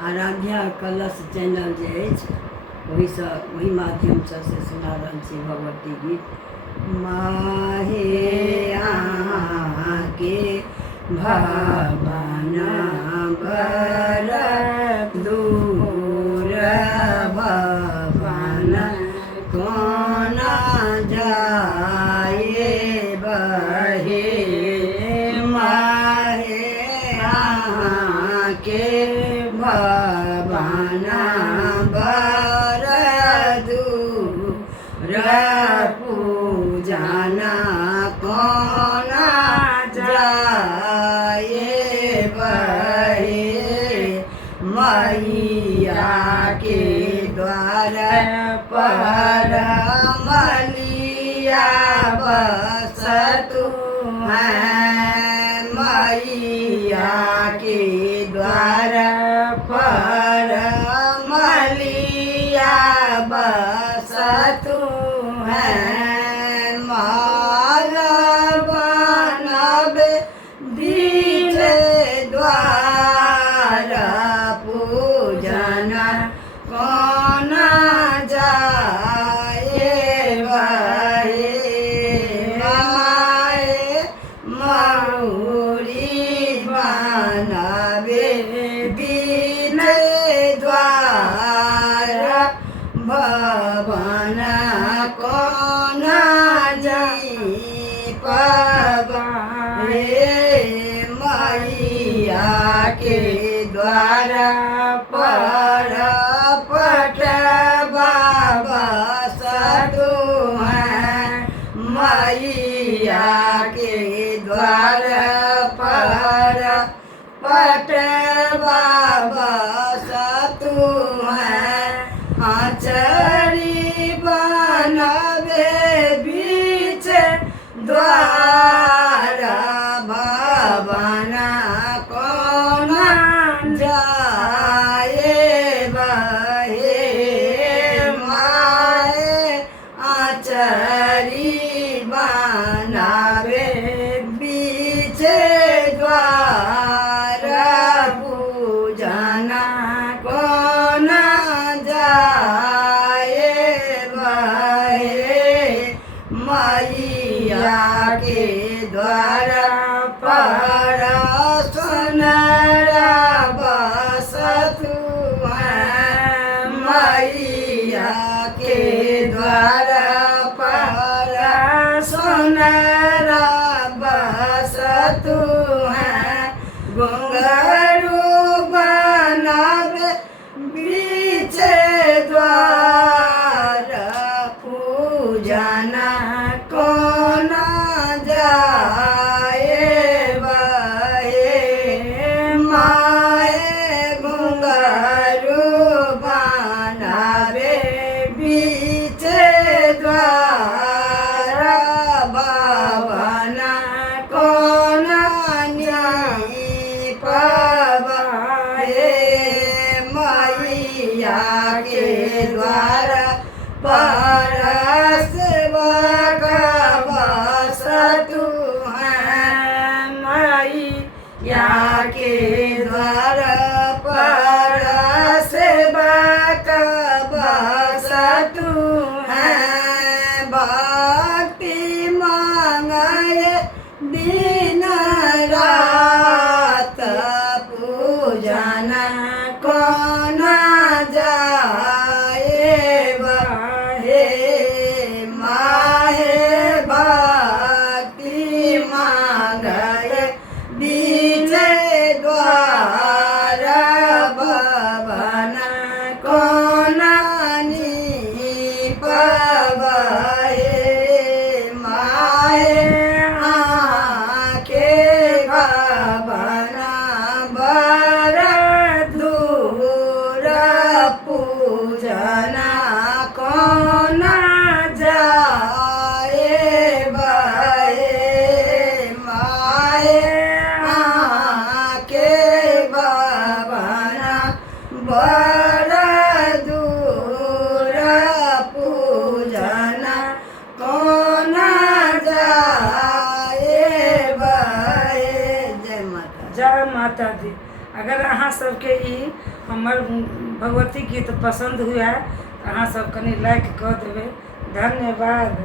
आराध्या कलश चैनल जे अछि ओहि माध्यमसँ से सुना रहल छी भगवती गीत। माहे अहाँके भवन बर दूर भवन कोना जाए बहे। माहे अहाँके भवन बर दूर पूजना कोना जाए बहे। मैया के द्वार पर मलिया बसतु हैं। मैया के द्वार पर मलिया बसतु हैं। माल बनबे बीच द्वार पूजन कोना जाए बहे। माए मयूरी बनबे बीच द्वार भवन कोना जी पबे। मैया के द्वार पर पटवा बसतु हैं। मैया के द्वार पर पटवा बसतु हैं। आचरी बनबे बीच द्वार भवन कोना जाए बहे। माए आचरी बनबे बीच द्वार पूजना कोना जाए बहे। मैया के द्वार पर सोनरा बसतु हैं। मैया के द्वार पर सोनरा बसतु हैं। घुंघरू बनबे बीच द्वार पूजना कोना जाए बहे। माए घुंघरू बनबे बीच द्वार भवन कोना जी पबे। मैया के द्वार पर सेवक बसतु हैं। मैया के द्वार पर सेवक बसतु हैं। भक्ति मांगए दिन रात पूजन कोना जाए बहे। माहे भक्ति मांगए बीच द्वार भवन कोना नी पबहे। माहे आके भवन बर दूर पूजना कोना जाए बहे। माए आके भवन बर दूर पूजना कोना जाए बहे। जय माता। जय माता दी। अगर अहाँ सबके ई हमर भगवती गीत पसंद हुआ तो अहाँ सब कनी लाइक कर देवे। धन्यवाद।